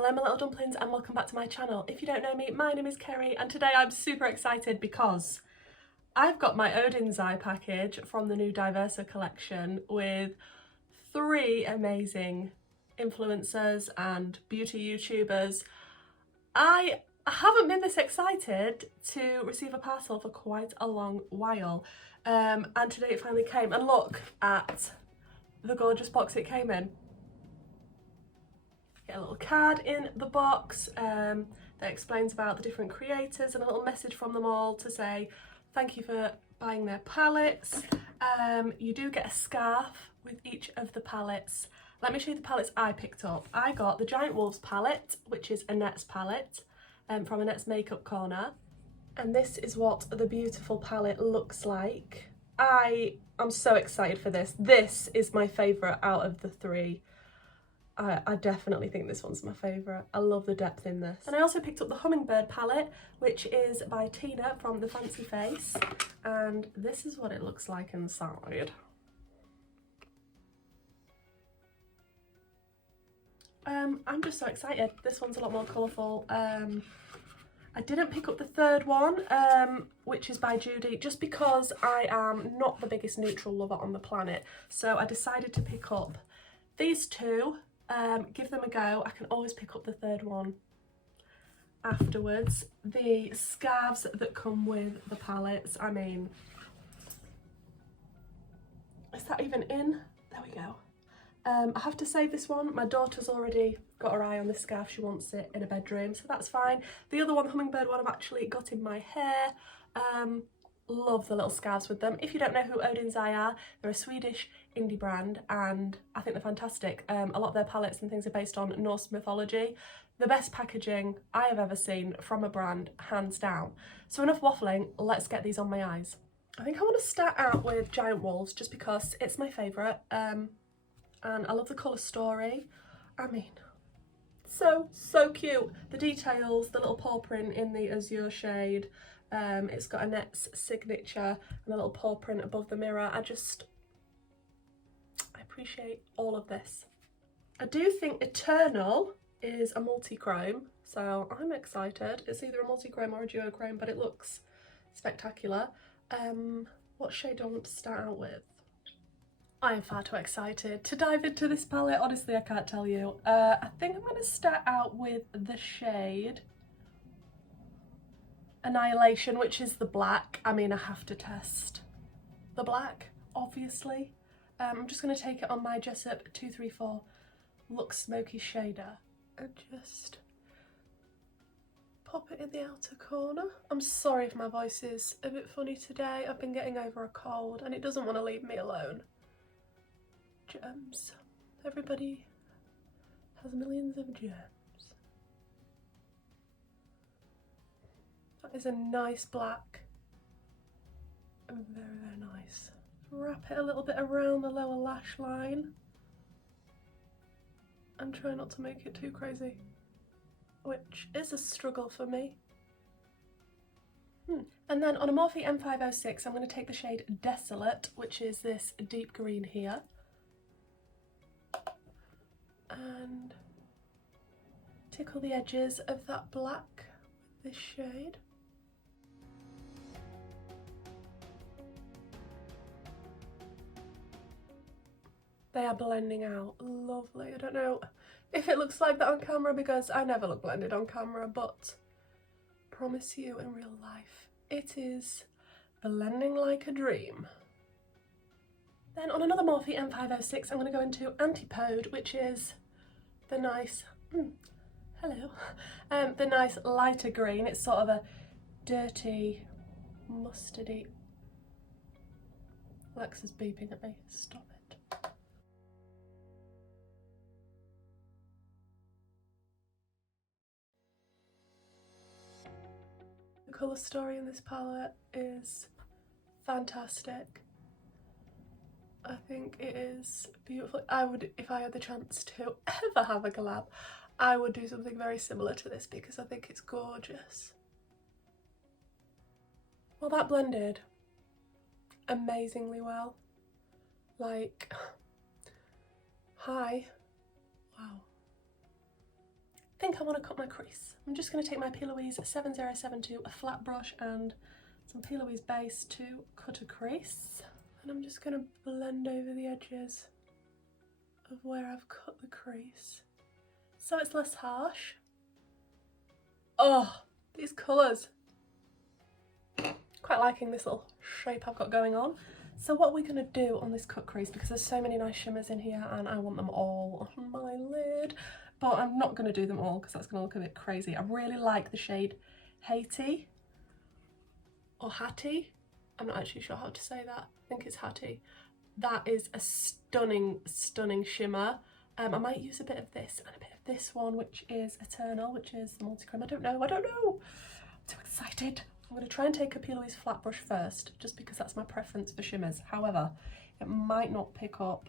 Hello my little dumplings and welcome back to my channel. If you don't know me, my name is Kerry and today I'm super excited because I've got my Odin's eye package from the new Diversa collection with 3 amazing influencers and beauty YouTubers. I haven't been this excited to receive a parcel for quite a long while and today it finally came, and look at the gorgeous box it came in. Get a little card in the box that explains about the different creators and a little message from them all to say thank you for buying their palettes. You do get a scarf with each of the palettes. Let me show you the palettes I picked up. I got the Giant Wolves palette, which is Annette's palette from Annette's Makeup Corner. And this is what the beautiful palette looks like. I am so excited for this. This is my favourite out of the 3. I definitely think this one's my favourite. I love the depth in this. And I also picked up the Hummingbird palette, which is by Tina from The Fancy Face. And this is what it looks like inside. I'm just so excited. This one's a lot more colourful. I didn't pick up the 3rd one, which is by Judys, just because I am not the biggest neutral lover on the planet. So I decided to pick up these 2. Give them a go. I can always pick up the 3rd one afterwards. The scarves that come with the palettes, I mean, is that even in? There we go. I have to save this one. My daughter's already got her eye on this scarf. She wants it in a bedroom, so that's fine. The other one, the Hummingbird one, I've actually got in my hair. Love the little scarves with them. If you don't know who Odin's Eye are, they're a Swedish indie brand and I think they're fantastic. A lot of their palettes and things are based on Norse mythology. The best packaging I have ever seen from a brand, hands down. So enough waffling, let's get these on my eyes. I think I want to start out with Giant Wolves just because it's my favourite and I love the colour story. I mean, so cute. The details, the little paw print in the azure shade. It's got Annette's signature and a little paw print above the mirror. I appreciate all of this. I do think Eternal is a multi-chrome, so I'm excited. It's either a multi-chrome or a duochrome, but it looks spectacular. What shade do I want to start out with? I am far too excited to dive into this palette. Honestly, I can't tell you. I think I'm going to start out with the shade Annihilation, which is the black. I mean, I have to test the black, obviously. I'm just going to take it on my Jessup 234 Luxe Smoky Shader and just pop it in the outer corner. I'm sorry if my voice is a bit funny today. I've been getting over a cold and it doesn't want to leave me alone. Germs. Everybody has millions of germs. That is a nice black. Very, very nice. Wrap it a little bit around the lower lash line and try not to make it too crazy, which is a struggle for me. And then on a Morphe M506 I'm going to take the shade Desolate, which is this deep green here, and tickle the edges of that black with this shade. They are blending out lovely. I don't know if it looks like that on camera because I never look blended on camera, but promise you in real life it is blending like a dream. Then on another Morphe M506 I'm going to go into Antipode, which is the nice, hello, the nice lighter green. It's sort of a dirty, mustardy. Alexa's beeping at me, stop it. The colour story in this palette is fantastic. I think it is beautiful. I would, if I had the chance to ever have a collab, I would do something very similar to this because I think it's gorgeous. Well, that blended amazingly well. Like, hi. Wow. think I want to cut my crease. I'm just going to take my P. Louise 7072, a flat brush and some P. Louise base to cut a crease. And I'm just going to blend over the edges of where I've cut the crease so it's less harsh. Oh, these colours. Quite liking this little shape I've got going on. So what we're going to do on this cut crease, because there's so many nice shimmers in here and I want them all on my lid, but I'm not going to do them all because that's going to look a bit crazy. I really like the shade Haiti or Hattie. I'm not actually sure how to say that. I think it's Hattie. That is a stunning, stunning shimmer. I might use a bit of this and a bit of this one, which is Eternal, which is the multi-chrome. I don't know. I'm too excited. I'm going to try and take a P. Louise flat brush first, just because that's my preference for shimmers. However, it might not pick up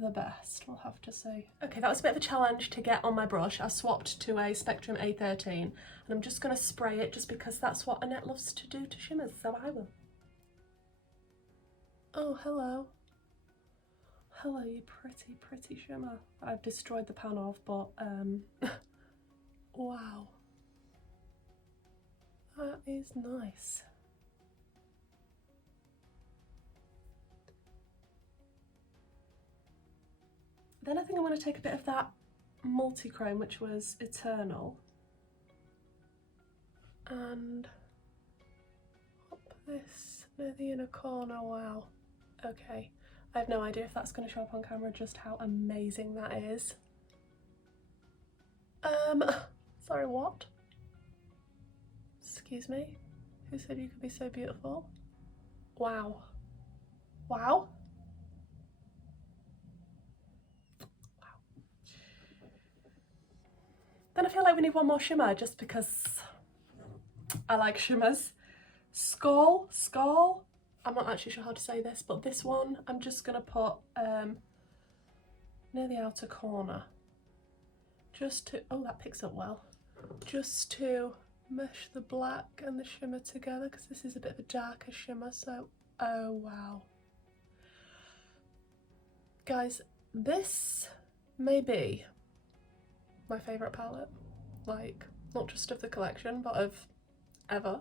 the best, we'll have to see. Okay, that was a bit of a challenge to get on my brush. I swapped to a Spectrum A13 and I'm just going to spray it just because that's what Annette loves to do to shimmers, so I will. Oh, hello. Hello, you pretty, pretty shimmer. I've destroyed the pan of, but wow. That is nice. Then I think I'm going to take a bit of that multi-chrome, which was Eternal, and pop this near the inner corner. Wow. Okay. I have no idea if that's going to show up on camera just how amazing that is. Sorry, what? Excuse me? Who said you could be so beautiful? Wow. Wow. Then I feel like we need one more shimmer just because I like shimmers. Skull. I'm not actually sure how to say this, but this one I'm just going to put near the outer corner. Just to, oh, that picks up well. Just to mesh the black and the shimmer together, because this is a bit of a darker shimmer, so, oh wow. Guys, this may be my favourite palette, like, not just of the collection, but of ever.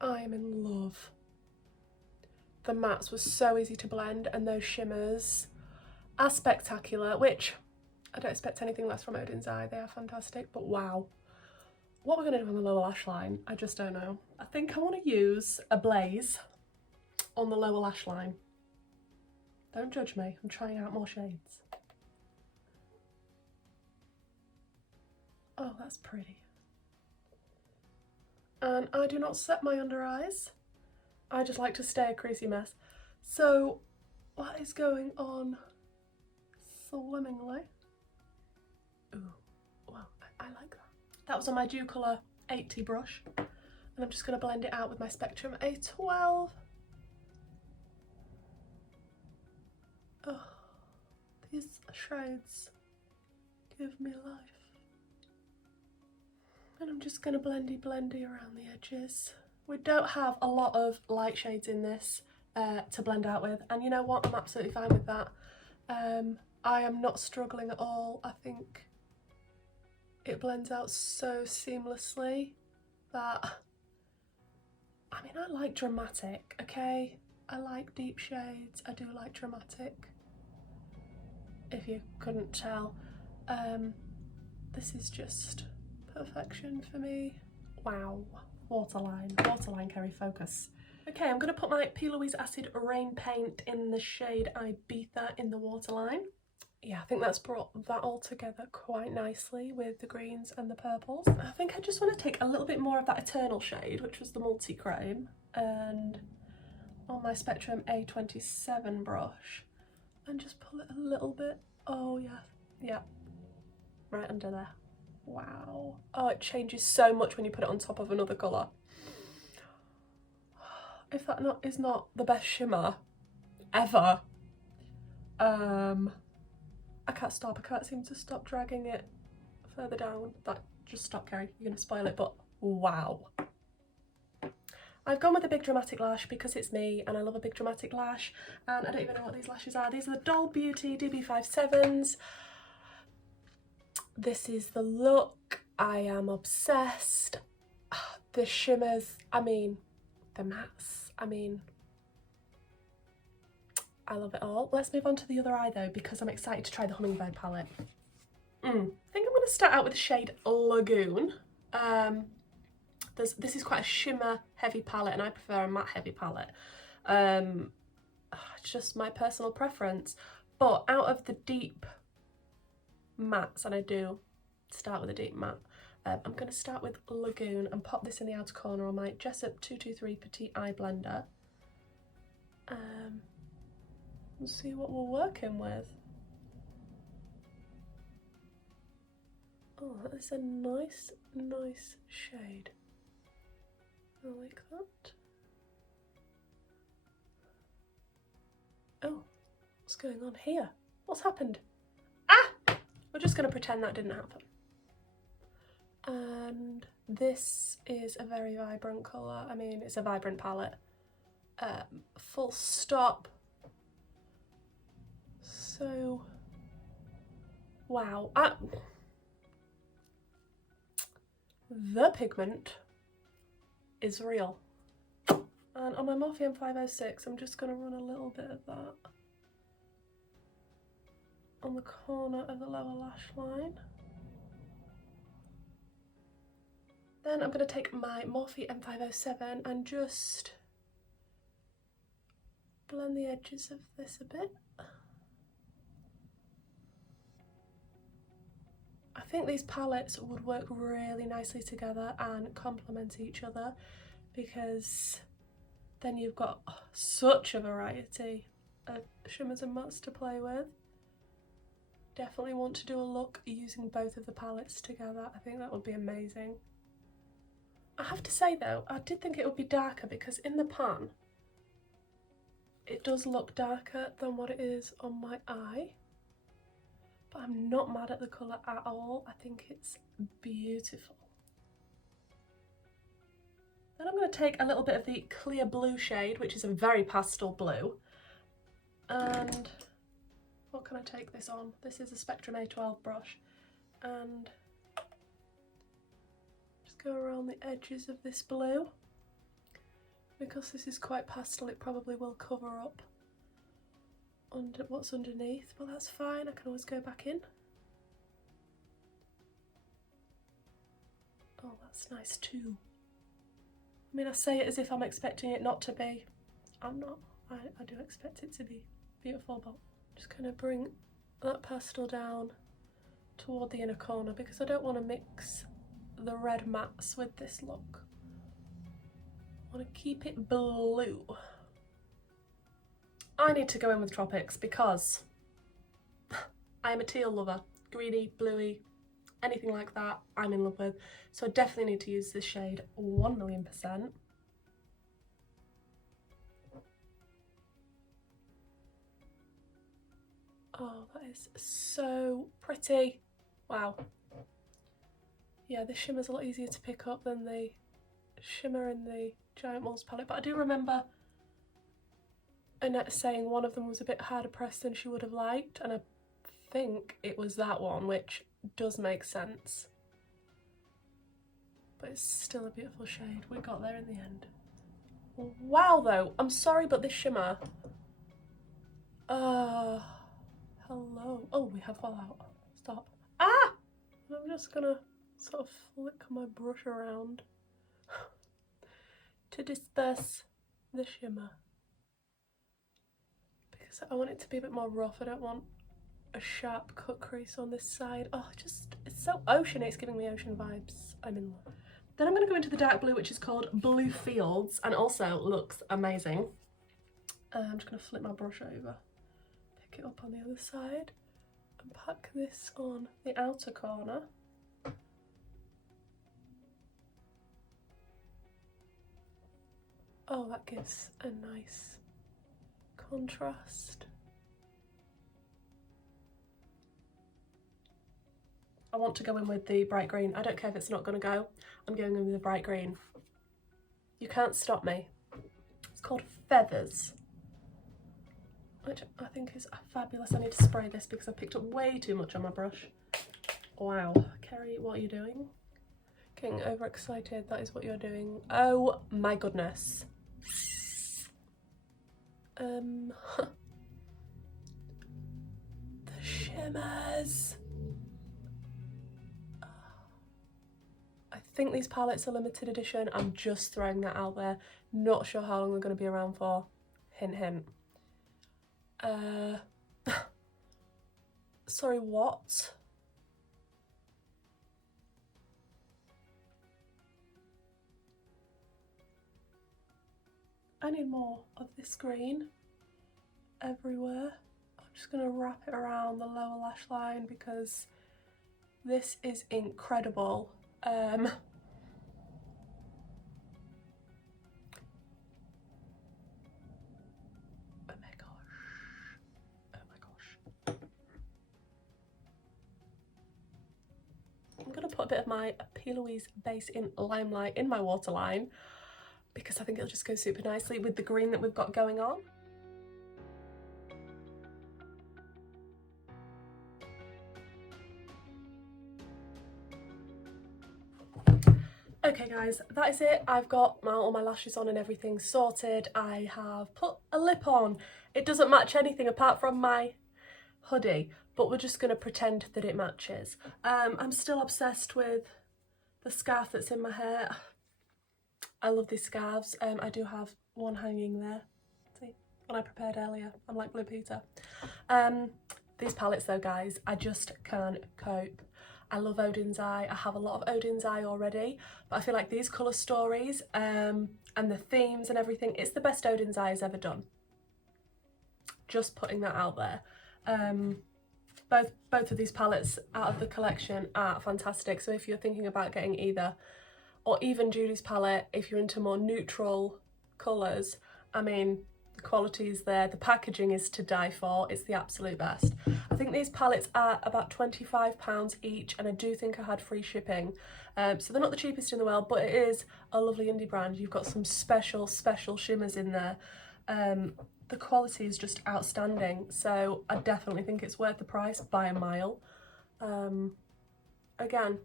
I am in love. The mattes were so easy to blend and those shimmers are spectacular, which I don't expect anything less from Odin's Eye. They are fantastic, but wow. What we're going to do on the lower lash line, I just don't know. I think I want to use a blaze on the lower lash line. Don't judge me, I'm trying out more shades. Oh, that's pretty. And I do not set my under eyes. I just like to stay a creasy mess. So what is going on swimmingly? Ooh, wow, I like that. That was on my Dew Colour 80 brush. And I'm just going to blend it out with my Spectrum A12. Oh, these shades give me life. And I'm just going to blendy around the edges. We don't have a lot of light shades in this to blend out with, and you know what, I'm absolutely fine with that. I am not struggling at all. I think it blends out so seamlessly that, I mean, I like dramatic, okay? I like deep shades, I do like dramatic, if you couldn't tell. This is just perfection for me. Wow. Waterline Kerry, focus. Okay, I'm going to put my P. Louise Acid Rain Paint in the shade Ibiza in the waterline. Yeah, I think that's brought that all together quite nicely with the greens and the purples. I think I just want to take a little bit more of that Eternal shade, which was the multi-chrome, and on my Spectrum A27 brush, and just pull it a little bit. Oh yeah, right under there. Wow. Oh, it changes so much when you put it on top of another colour. If that is not the best shimmer ever. I can't stop. I can't seem to stop dragging it further down. That just stop, Kerry. You're going to spoil it, but Wow. I've gone with a big dramatic lash because it's me and I love a big dramatic lash, and I don't even know what these lashes are. These are the Doll Beauty DB57s. This is the look. I am obsessed. The shimmers, I mean, the mattes, I mean, I love it all. Let's move on to the other eye though, because I'm excited to try the Hummingbird palette. I think I'm going to start out with the shade Lagoon. This is quite a shimmer heavy palette and I prefer a matte heavy palette. It's just my personal preference. But out of the deep mattes, and I do start with a deep matte, I'm going to start with Lagoon and pop this in the outer corner on my Jessup 223 Petite Eye Blender. And see what we're working with. Oh, that is a nice shade. I like that. Oh, what's going on here? What's happened? Ah! We're just going to pretend that didn't happen. And this is a very vibrant colour. I mean, it's a vibrant palette. Full stop. So, wow. The pigment is real. And on my Morphe M506, I'm just going to run a little bit of that on the corner of the lower lash line. Then I'm going to take my Morphe M507 and just blend the edges of this a bit. I think these palettes would work really nicely together and complement each other, because then you've got such a variety of shimmers and mattes to play with. Definitely want to do a look using both of the palettes together. I think that would be amazing. I have to say though, I did think it would be darker, because in the pan it does look darker than what it is on my eye. But I'm not mad at the colour at all. I think it's beautiful. Then I'm going to take a little bit of the clear blue shade, which is a very pastel blue. And what can I take this on? This is a Spectrum A12 brush. And just go around the edges of this blue. Because this is quite pastel, it probably will cover up under what's underneath, but that's fine, I can always go back in. Oh, that's nice too. I mean, I say it as if I'm expecting it not to be. I'm not. I do expect it to be beautiful, but I'm just going to bring that pastel down toward the inner corner, because I don't want to mix the red mattes with this look. I want to keep it blue. I need to go in with Tropics because I'm a teal lover. Greeny, bluey, anything like that, I'm in love with. So I definitely need to use this shade 1,000,000%. Oh, that is so pretty. Wow. Yeah, this shimmer's a lot easier to pick up than the shimmer in the Giant Walls palette, but I do remember Annette saying one of them was a bit harder pressed than she would have liked, and I think it was that one, which does make sense. But it's still a beautiful shade. We got there in the end. Wow though, I'm sorry, but this shimmer... hello. Oh, we have fallout. Stop. Ah! I'm just gonna sort of flick my brush around to disperse the shimmer. Because I want it to be a bit more rough. I don't want a sharp cut crease on this side. Oh, just, it's so oceany. It's giving me ocean vibes. I'm in love. Then I'm going to go into the dark blue, which is called Blue Fields, and also looks amazing. I'm just going to flip my brush over, pick it up on the other side, and pack this on the outer corner. Oh, that gives a nice contrast. I want to go in with the bright green. I don't care if it's not going to go. I'm going in with the bright green. You can't stop me. It's called Feathers, which I think is fabulous. I need to spray this because I picked up way too much on my brush. Wow. Kerry, what are you doing? Getting overexcited. That is what you're doing. Oh my goodness. The shimmers. I think these palettes are limited edition. I'm just throwing that out there. Not sure how long they're going to be around for. Hint, hint. Sorry, what? I need more of this green everywhere. I'm just going to wrap it around the lower lash line because this is incredible. Oh my gosh. Oh my gosh. I'm going to put a bit of my P. Louise base in Limelight in my waterline because I think it'll just go super nicely with the green that we've got going on. Okay guys, that is it. I've got all my lashes on and everything sorted. I have put a lip on. It doesn't match anything apart from my hoodie, but we're just going to pretend that it matches. I'm still obsessed with the scarf that's in my hair. I love these scarves. I do have one hanging there. See, one I prepared earlier. I'm like Blue Peter. These palettes though guys, I just can't cope. I love Odin's Eye. I have a lot of Odin's Eye already, but I feel like these colour stories and the themes and everything, it's the best Odin's Eye has ever done. Just putting that out there. Both of these palettes out of the collection are fantastic. So if you're thinking about getting either, or even Judys palette, if you're into more neutral colours, I mean, the quality is there, the packaging is to die for, it's the absolute best. I think these palettes are about £25 each, and I do think I had free shipping. So they're not the cheapest in the world, but it is a lovely indie brand. You've got some special shimmers in there. The quality is just outstanding, so I definitely think it's worth the price by a mile. Again,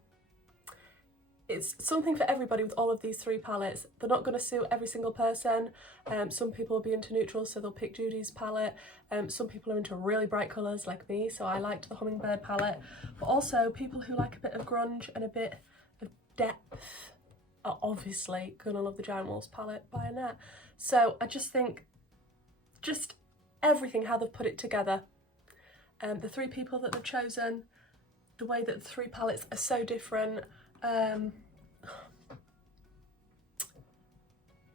it's something for everybody with all of these three palettes. They're not going to suit every single person. Some people will be into neutrals, so they'll pick Judys palette. Some people are into really bright colours like me, so I liked the Hummingbird palette. But also people who like a bit of grunge and a bit of depth are obviously going to love the Giant Walls palette by Annette. So I just think, just everything, how they've put it together. The three people that they've chosen, the way that the three palettes are so different. I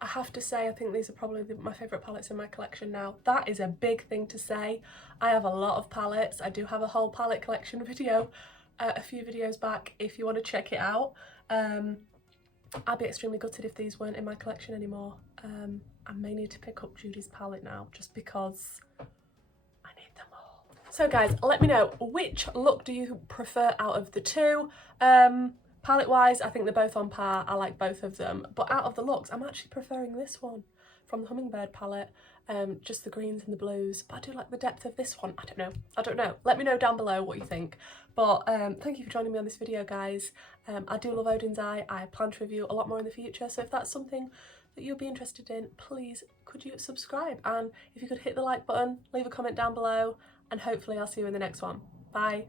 have to say, I think these are probably my favourite palettes in my collection now. That is a big thing to say. I have a lot of palettes. I do have a whole palette collection video a few videos back if you want to check it out. I'd be extremely gutted if these weren't in my collection anymore. I may need to pick up Judys palette now just because I need them all. So guys, let me know, which look do you prefer out of the two? Palette wise, I think they're both on par. I like both of them, but out of the looks, I'm actually preferring this one from the Hummingbird palette, just the greens and the blues, but I do like the depth of this one. I don't know. Let me know down below what you think. But thank you for joining me on this video, guys. I do love Odin's Eye. I plan to review a lot more in the future, so if that's something that you'll be interested in, please could you subscribe, and if you could hit the like button, leave a comment down below, and hopefully I'll see you in the next one. Bye.